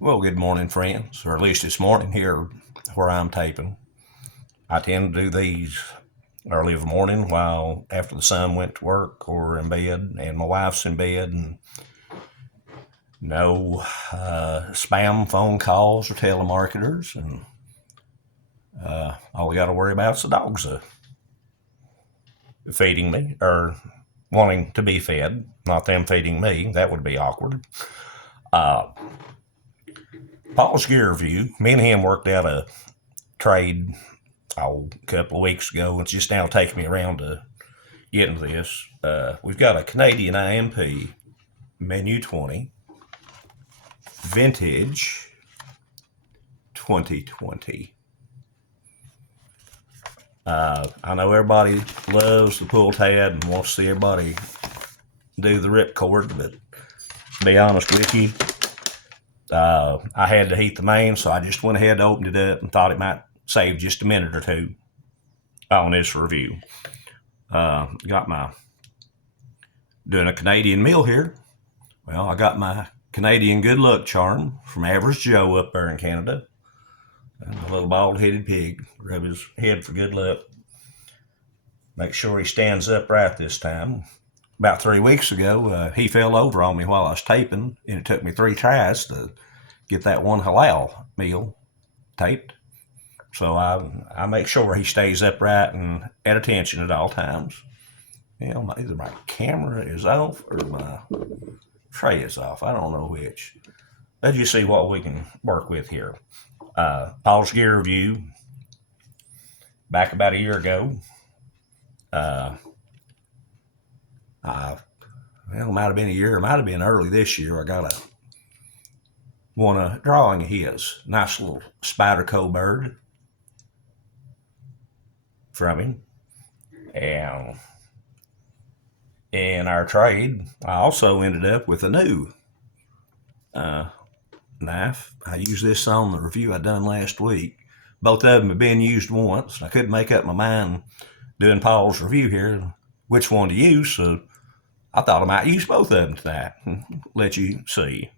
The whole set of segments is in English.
Well, good morning, friends, or at least it's morning here where I'm taping. I tend to do these early of the morning while after the son went to work or in bed, and my wife's in bed, and no spam phone calls or telemarketers, and all we got to worry about is the dogs feeding me or wanting to be fed, not them feeding me. That would be awkward. Uh, Paul's gear review. Me and him worked out a trade a couple of weeks ago. It's just now taking me around to get into this. We've got a Canadian IMP Menu 20 Vintage 2020. I know everybody loves the pull tab and wants to see everybody do the ripcord, but to be honest with you, I had to heat the main, so I just went ahead and opened it up and thought it might save just a minute or two on this review. Got my doing a Canadian meal here. Well, I got my Canadian good luck charm from Average Joe up there in Canada. And a little bald-headed pig. Rub his head for good luck. Make sure he stands upright this time. About 3 weeks ago, he fell over on me while I was taping, and it took me 3 tries to get that one halal meal taped. So I make sure he stays upright and at attention at all times. You know, either my camera is off or my tray is off. I don't know which. Let's just see what we can work with here. Paul's gear review back about a year ago. It might have been a year. It might have been early this year. I got a drawing of his. Nice little Spyderco bird from him. And in our trade, I also ended up with a new knife. I used this on the review I done last week. Both of them have been used once. I couldn't make up my mind doing Paul's review here which one to use, so I thought I might use both of them tonight and let you see.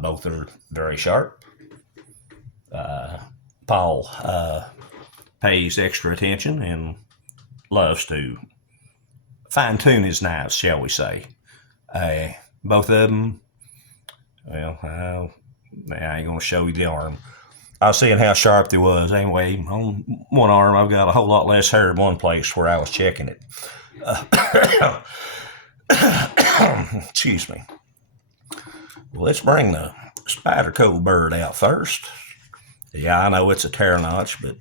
Both are very sharp. Paul pays extra attention and loves to fine-tune his knives, shall we say. Both of them, well, I ain't going to show you the arm. I was seeing how sharp they was. Anyway, on one arm, I've got a whole lot less hair in one place where I was checking it. Excuse me. Well, let's bring the Spyderco bird out first. Yeah, I know it's a tear notch, but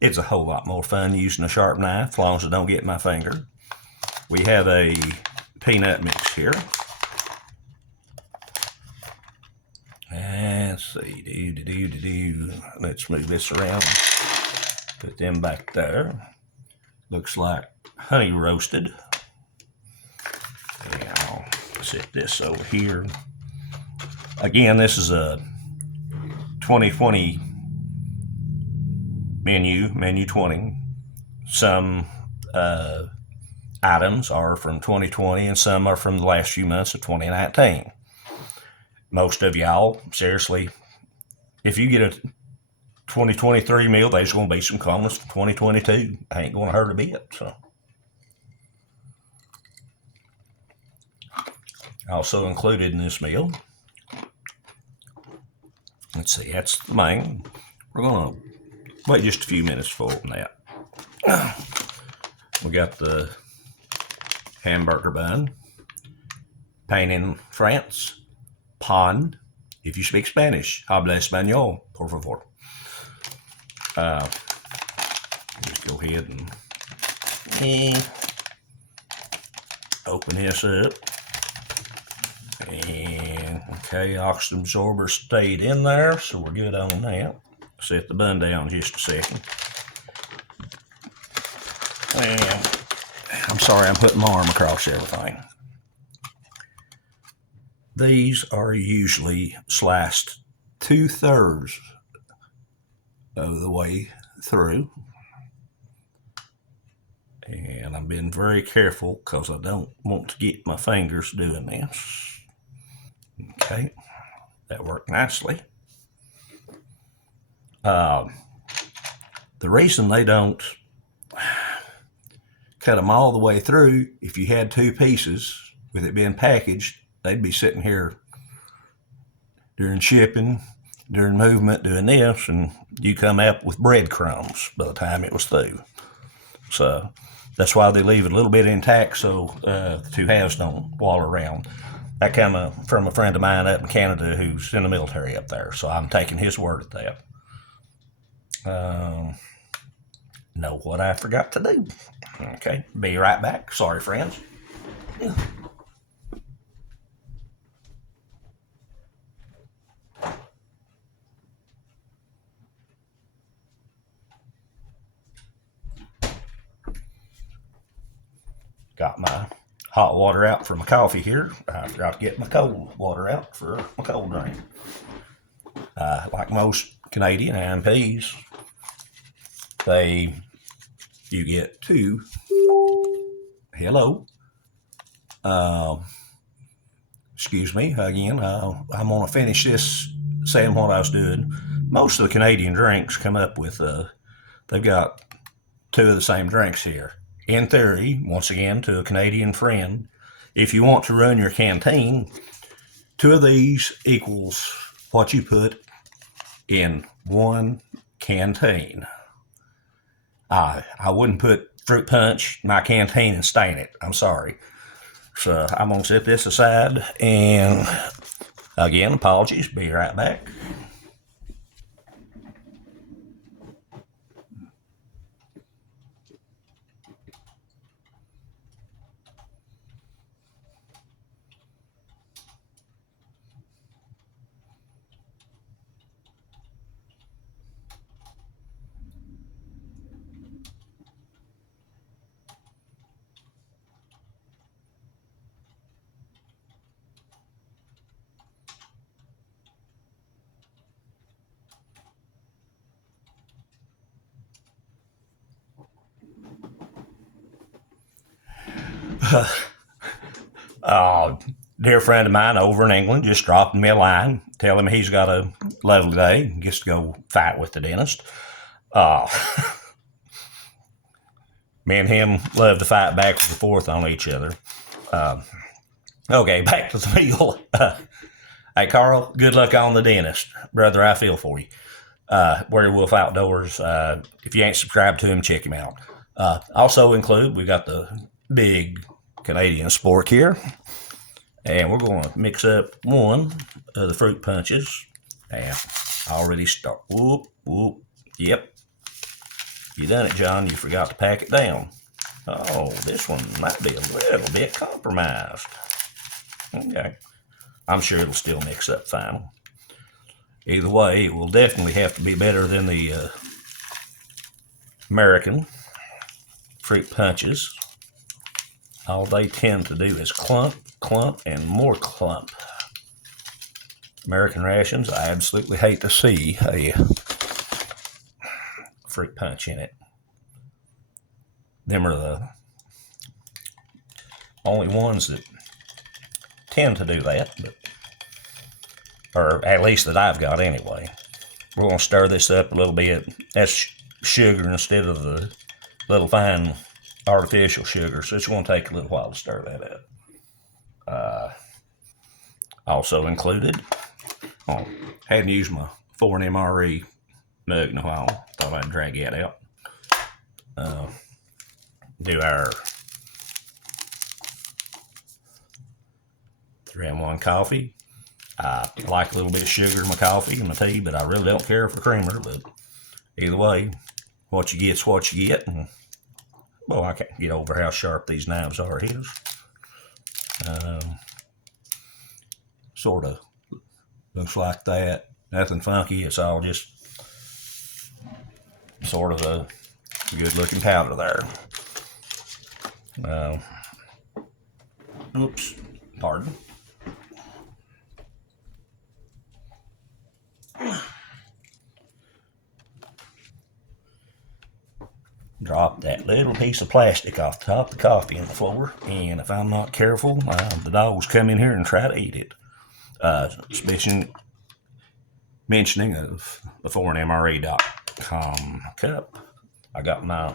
it's a whole lot more fun using a sharp knife as long as it don't get in my finger. We have a peanut mix here. Let's see, let's move this around. Put them back there. Looks like honey roasted. And I'll set this over here. Again, this is a 2020 menu 20. Some items are from 2020 and some are from the last few months of 2019. Most of y'all, seriously, if you get a 2023 meal, there's going to be some comments from 2022. Ain't going to hurt a bit. So, also included in this meal, let's see, that's the main. We're going to wait just a few minutes to open that. We got the hamburger bun, pain in France, pan. If you speak Spanish, habla español, por favor. Just go ahead and open this up. And okay, oxygen absorber stayed in there, so we're good on that. Set the bun down just a second. And I'm sorry, I'm putting my arm across everything. These are usually sliced 2/3 of the way through. And I've been very careful because I don't want to get my fingers doing this. Okay, that worked nicely. The reason they don't cut them all the way through, if you had two pieces with it being packaged, they'd be sitting here during shipping, during movement, doing this, and you come up with breadcrumbs by the time it was through. So that's why they leave it a little bit intact so the two halves don't waller around. That came from a friend of mine up in Canada who's in the military up there, so I'm taking his word at that. Know what I forgot to do. Okay, be right back. Sorry, friends. Got my hot water out for my coffee here. I forgot to get my cold water out for my cold drink. Like most Canadian IMPs, you get two. Hello. Excuse me again. I'm gonna finish this saying what I was doing. Most of the Canadian drinks come up with they've got two of the same drinks here. In theory, once again, to a Canadian friend, if you want to run your canteen, two of these equals what you put in one canteen. I wouldn't put fruit punch in my canteen and stain it. I'm sorry. So I'm going to set this aside, and again, apologies. Be right back. Dear friend of mine over in England just dropped me a line, telling me he's got a lovely day and gets to go fight with the dentist. Uh, Me and him love to fight back and forth on each other. Okay, back to the meal. Hey, Carl, good luck on the dentist. Brother, I feel for you. Werewolf Outdoors. If you ain't subscribed to him, check him out. Also include, we got the big Canadian spork here. And we're going to mix up one of the fruit punches. And already start. Whoop, whoop. Yep. You done it, John. You forgot to pack it down. Oh, this one might be a little bit compromised. Okay. I'm sure it'll still mix up fine. Either way, it will definitely have to be better than the American fruit punches. All they tend to do is clump, clump, and more clump. American rations, I absolutely hate to see a fruit punch in it. Them are the only ones that tend to do that, or at least that I've got anyway. We're going to stir this up a little bit. That's sugar instead of the little fine artificial sugar, so it's going to take a little while to stir that up. Also included, hadn't used my 4-MRE mug in a while. Thought I'd drag that out. Do our 3-in-1 coffee. I like a little bit of sugar in my coffee and my tea, but I really don't care for creamer. But either way, what you get's what you get. And, well, I can't get over how sharp these knives are. His sort of looks like that. Nothing funky. It's all just sort of a good looking powder there. Oops, pardon. Drop that little piece of plastic off the top of the coffee on the floor, and if I'm not careful, the dogs come in here and try to eat it. Mentioning of the foreignmra.com cup, I got my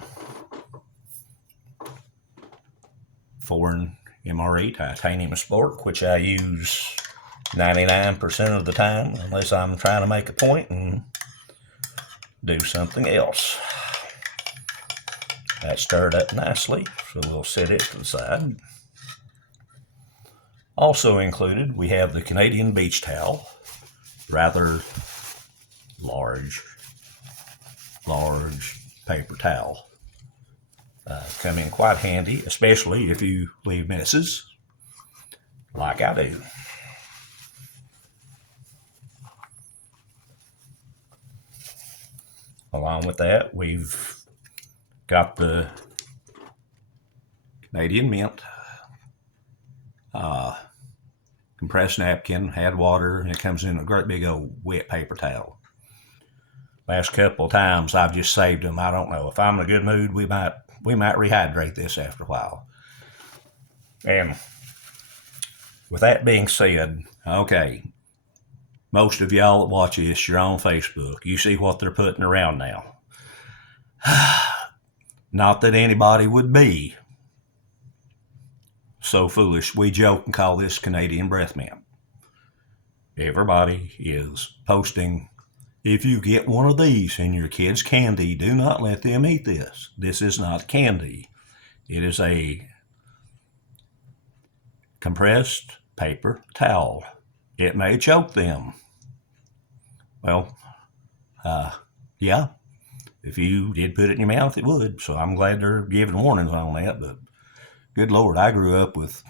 foreign MRE titanium sport, which I use 99% of the time, unless I'm trying to make a point and do something else. That stirred up nicely, so we'll set it to the side. Also included, we have the Canadian beach towel, rather large paper towel. Come in quite handy, especially if you leave messes like I do. Along with that, we've got the Canadian Mint compressed napkin, had water, and it comes in a great big old wet paper towel. Last couple of times I've just saved them. I don't know. If I'm in a good mood, we might rehydrate this after a while. And with that being said, okay, most of y'all that watch this, you're on Facebook. You see what they're putting around now. Not that anybody would be so foolish. We joke and call this Canadian breath mint. Everybody is posting, if you get one of these in your kid's candy, do not let them eat this. This is not candy. It is a compressed paper towel. It may choke them. Well, yeah, if you did put it in your mouth, it would. So I'm glad they're giving warnings on that. But good Lord, I grew up with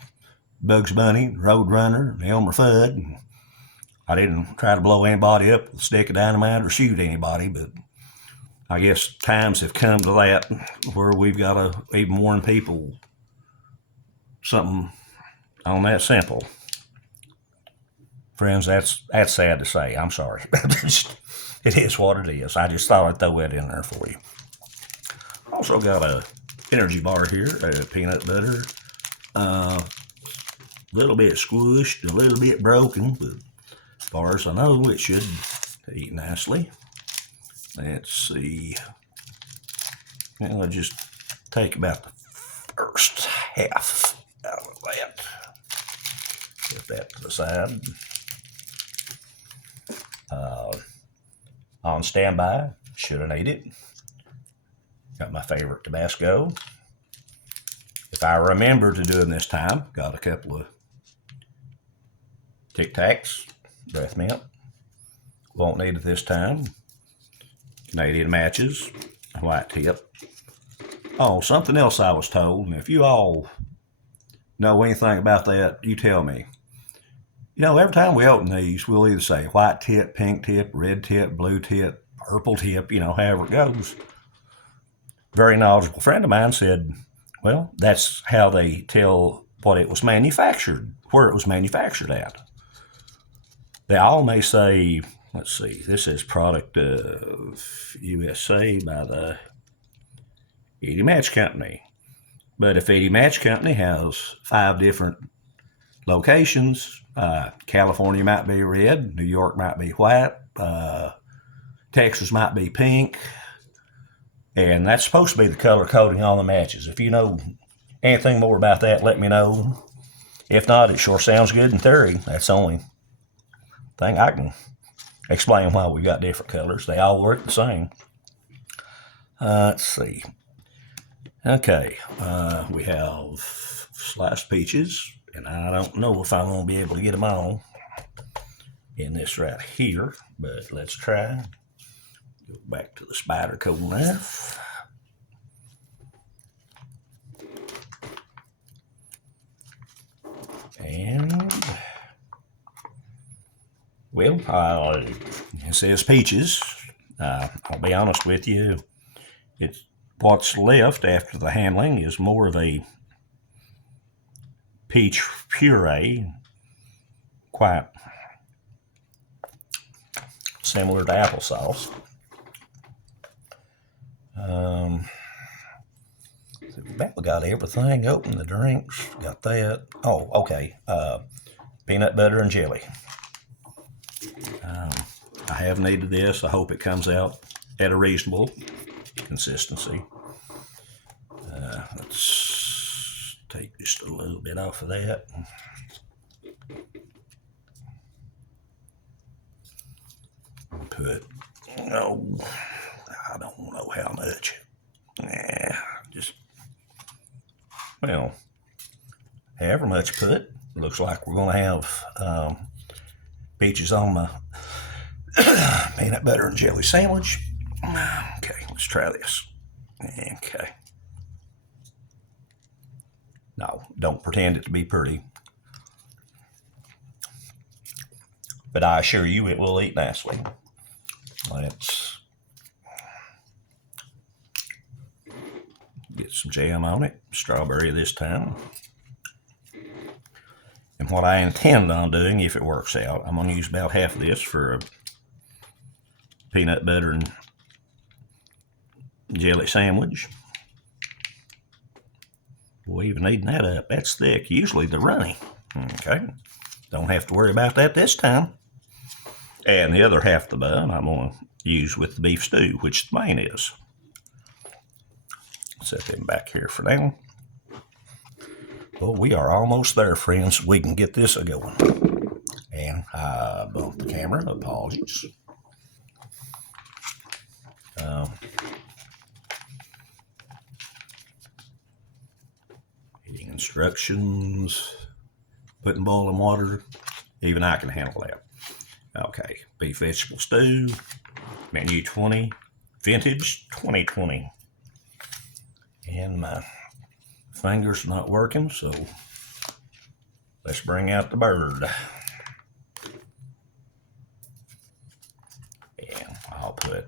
Bugs Bunny, Roadrunner, and Elmer Fudd. And I didn't try to blow anybody up with a stick of dynamite or shoot anybody, but I guess times have come to that where we've got to even warn people something on that simple. Friends, that's sad to say. I'm sorry. It is what it is. I just thought I'd throw that in there for you. Also got a energy bar here, peanut butter. A little bit squished, a little bit broken, but as far as I know, it should eat nicely. Let's see. And I'll just take about the first half out of that. Put that to the side. On standby, should have ate it. Got my favorite Tabasco. If I remember to do them this time, got a couple of Tic Tacs, breath mint. Won't need it this time. Canadian matches, white tip. Oh, something else I was told, and if you all know anything about that, you tell me. You know, every time we open these, we'll either say white tip, pink tip, red tip, blue tip, purple tip, you know, however it goes. Very knowledgeable friend of mine said, well, that's how they tell what it was manufactured, where it was manufactured at. They all may say, let's see, this is product of USA by the Eddie Match Company. But if Eddie Match Company has 5 different locations, California might be red, New York might be white, Texas might be pink, and that's supposed to be the color coding on the matches. If you know anything more about that, let me know. If not, it sure sounds good in theory. That's the only thing I can explain why we got different colors. They all work the same. Let's see. Okay, we have sliced peaches, and I don't know if I'm going to be able to get them all in this right here, but let's try. Go back to the Spyderco knife. And, well, it says peaches. I'll be honest with you, it's what's left after the handling is more of a peach puree, quite similar to applesauce. About got everything open. The drinks, got that. Oh, okay. Peanut butter and jelly. I have needed this. I hope it comes out at a reasonable consistency. Let's take just a little bit off of that. Put, oh, I don't know how much. Just, well, however much put. Looks like we're going to have peaches on my peanut butter and jelly sandwich. Okay, let's try this. Okay. No, don't pretend it to be pretty. But I assure you it will eat nicely. Let's get some jam on it. Strawberry this time. And what I intend on doing, if it works out, I'm going to use about half of this for a peanut butter and jelly sandwich. Boy, even eating that up, that's thick. Usually they're runny. Okay, don't have to worry about that this time. And the other half of the bun I'm going to use with the beef stew, which the main is. Set them back here for now. Well, we are almost there, friends. We can get this going. And I bumped the camera. Apologies. Eating instructions. Putting boiling water. Even I can handle that. Okay. Beef vegetable stew. Menu 20. Vintage 2020. And my fingers are not working, so let's bring out the bird. And I'll put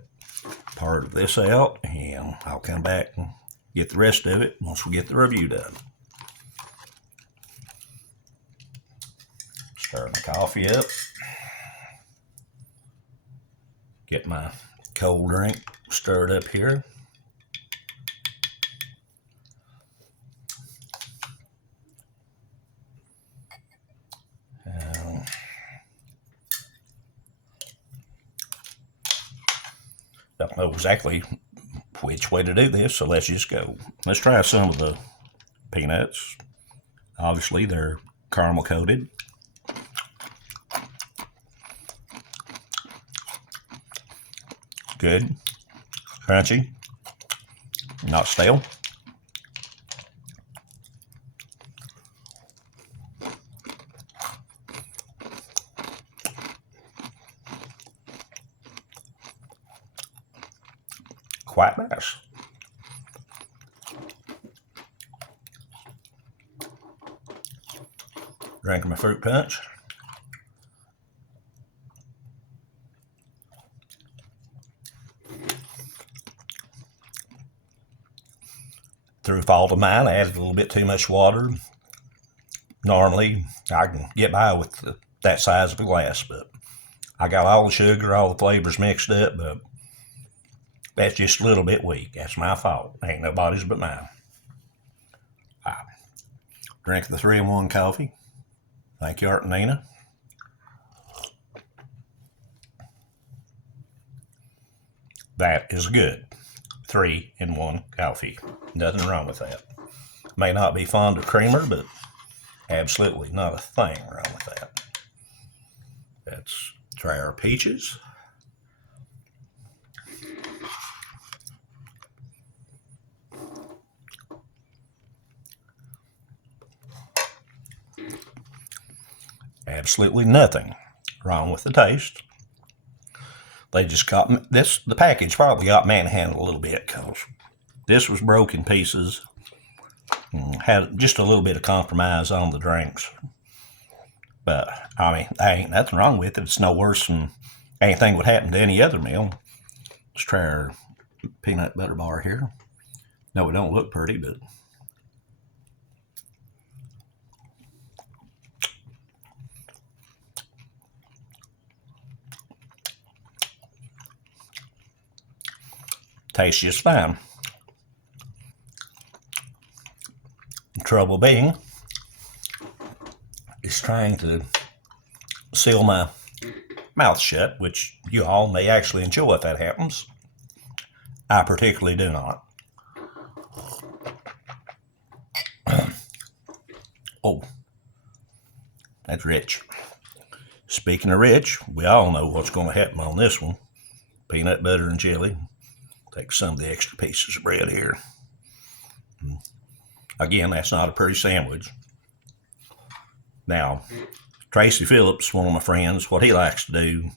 part of this out, and I'll come back and get the rest of it once we get the review done. Stir my coffee up. Get my cold drink stirred up here. Don't know exactly which way to do this, so let's just go. Let's try some of the peanuts. Obviously, they're caramel coated. Good. Crunchy. Not stale. Quite nice. Drinking my fruit punch. Through fault of mine, I added a little bit too much water. Normally, I can get by with that size of a glass, but I got all the sugar, all the flavors mixed up, but that's just a little bit weak. That's my fault. Ain't nobody's but mine. I drink the 3-in-1 coffee. Thank you, Art and Nina. That is good. 3-in-1 coffee. Nothing wrong with that. May not be fond of creamer, but absolutely not a thing wrong with that. Let's try our peaches. Absolutely nothing wrong with the taste. They just got this. The package probably got manhandled a little bit because this was broke in pieces. Had just a little bit of compromise on the drinks. But, I mean, there ain't nothing wrong with it. It's no worse than anything would happen to any other meal. Let's try our peanut butter bar here. No, it don't look pretty, but tastes just fine. trouble being is trying to seal my mouth shut, which you all may actually enjoy if that happens. I particularly do not. Oh, that's rich. Speaking of rich, we all know what's going to happen on this one. Peanut butter and jelly. Take some of the extra pieces of bread here. Again, that's not a pretty sandwich. Now, Tracy Phillips, one of my friends, what he likes to do,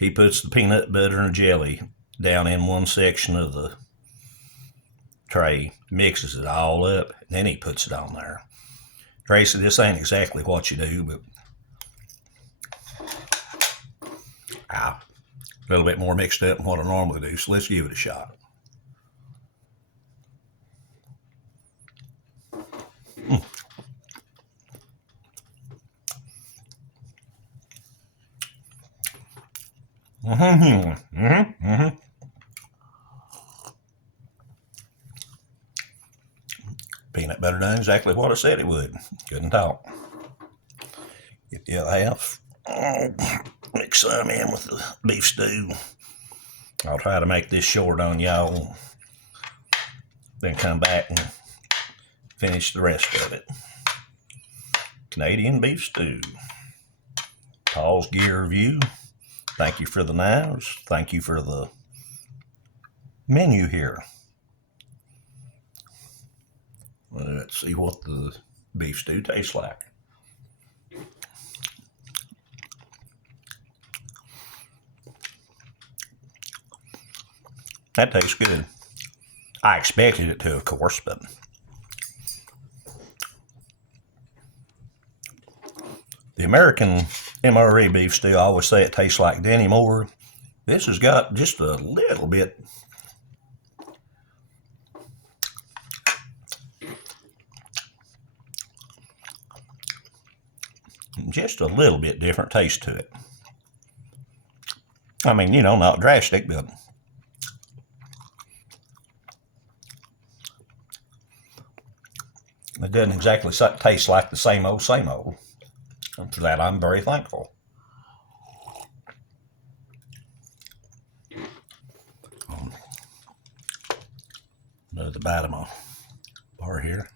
he puts the peanut butter and jelly down in one section of the tray, mixes it all up, and then he puts it on there. Tracy, this ain't exactly what you do, but a little bit more mixed up than what I normally do, so let's give it a shot. Peanut butter done exactly what I said it would. Couldn't talk. Get the other half. Mix some in with the beef stew. I'll try to make this short on y'all. Then come back and finish the rest of it. Canadian beef stew. Paul's Gear Review. Thank you for the knives. Thank you for the menu here. Let's see what the beef stew tastes like. That tastes good. I expected it to, of course, but the American MRE beef stew, I always say it tastes like Denny Moore. This has got just a little bit different taste to it. I mean, not drastic, but it doesn't exactly taste like the same old, same old. And for that, I'm very thankful. Another bite of my bar here.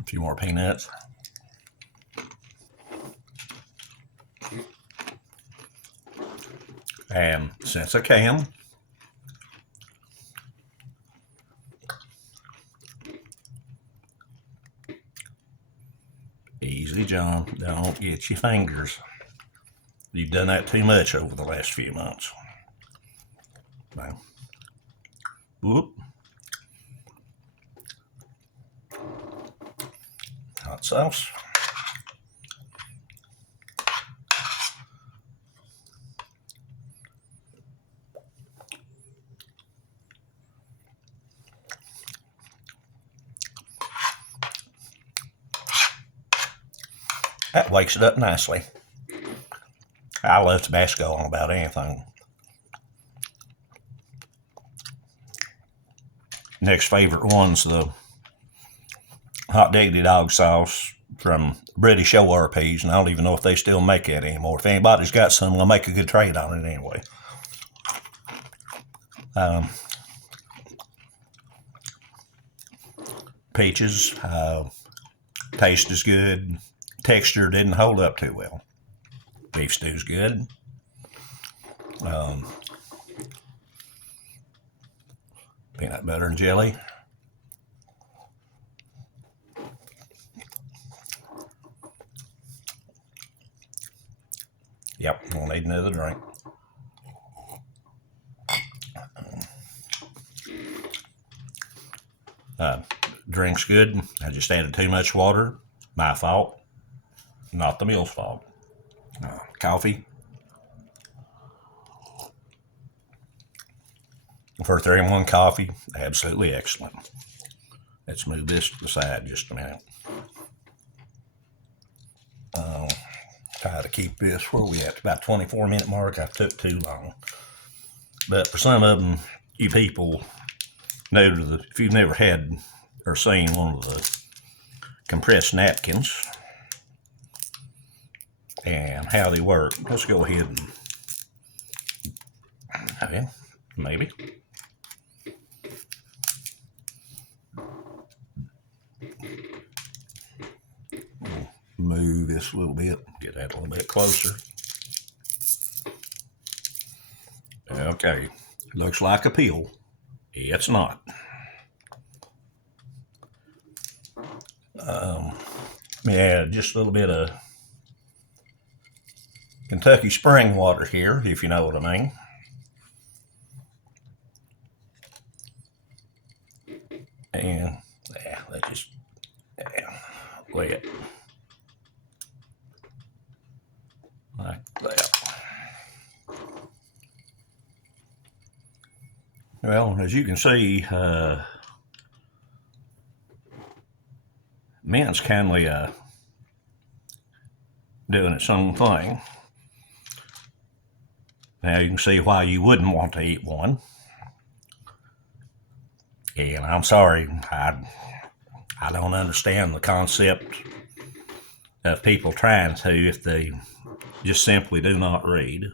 A few more peanuts. And since I can, easy, John. Don't get your fingers. You've done that too much over the last few months. Now, whoop. Hot sauce. That wakes it up nicely. I love Tabasco on about anything. Next favorite one's the hot diggity dog sauce from British ORPs, and I don't even know if they still make it anymore. If anybody's got some, we'll make a good trade on it anyway. Peaches, taste is good. Texture didn't hold up too well. Beef stew's good. Peanut butter and jelly. Yep, we'll need another drink. Drink's good. I just added too much water. My fault. Not the meal's fault. Coffee. For 3-in-1 coffee, absolutely excellent. Let's move this to the side just a minute. Try to keep this where we at, about 24-minute mark. I took too long. But for some of them, you people know if you've never had or seen one of the compressed napkins and how they work, let's go ahead and, okay, maybe. Move this a little bit, get that a little bit closer. Okay, looks like a peel. It's not. Yeah, just a little bit of Kentucky spring water here, if you know what I mean. And yeah, that just wet like that. Well, as you can see, mint's kindly doing its own thing. Now you can see why you wouldn't want to eat one. And I'm sorry, I don't understand the concept of people trying to if they just simply do not read.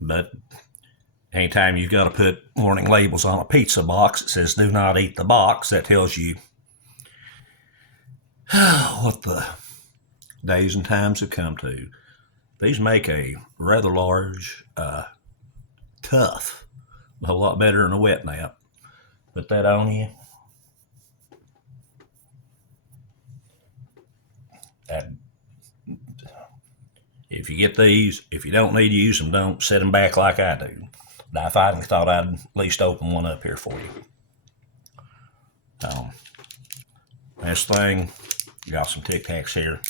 But anytime you've got to put warning labels on a pizza box that says do not eat the box, that tells you what the days and times have come to. These make a rather large, tough, a whole lot better than a wet nap. Put that on you. If you get these, if you don't need to use them, don't set them back like I do. But I finally thought I'd at least open one up here for you. This thing, got some Tic Tacs here.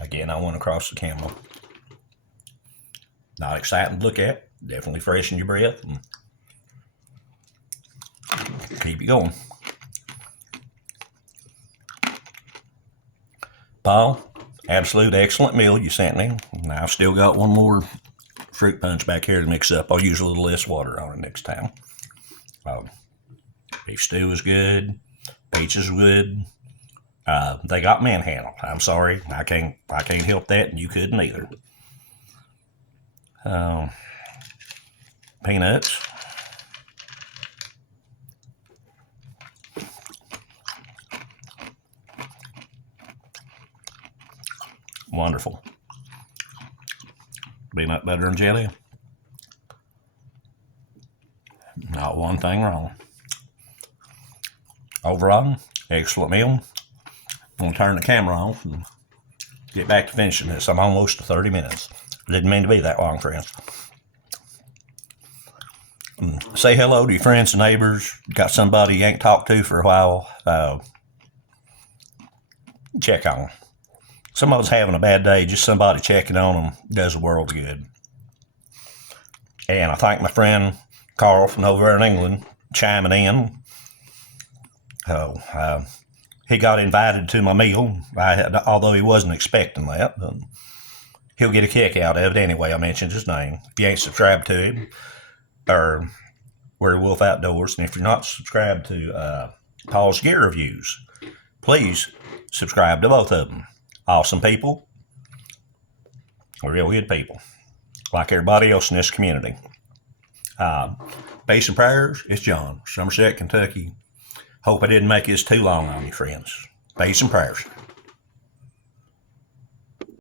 Again, I went across the camera. Not exciting to look at. Definitely freshen your breath and keep you going. Paul, absolute excellent meal you sent me. Now I've still got one more fruit punch back here to mix up. I'll use a little less water on it next time. Beef stew is good. Peaches is good. They got manhandled. I'm sorry, I can't help that, and you couldn't either. Peanuts. Wonderful. Peanut butter and jelly. Not one thing wrong. Overall, excellent meal. I'm going to turn the camera off and get back to finishing this. I'm almost to 30 minutes. Didn't mean to be that long, friends. Say hello to your friends and neighbors. Got somebody you ain't talked to for a while. Check on them. Somebody's having a bad day. Just somebody checking on them does the world good. And I thank my friend Carl from over there in England chiming in. He got invited to my meal, although he wasn't expecting that. But he'll get a kick out of it anyway. I mentioned his name. If you ain't subscribed to him, or Werewolf Outdoors, and if you're not subscribed to Paul's Gear Reviews, please subscribe to both of them. Awesome people. Real good people. Like everybody else in this community. Peace and prayers. It's John, Somerset, Kentucky. Hope I didn't make this too long on you, friends. Peace and prayers.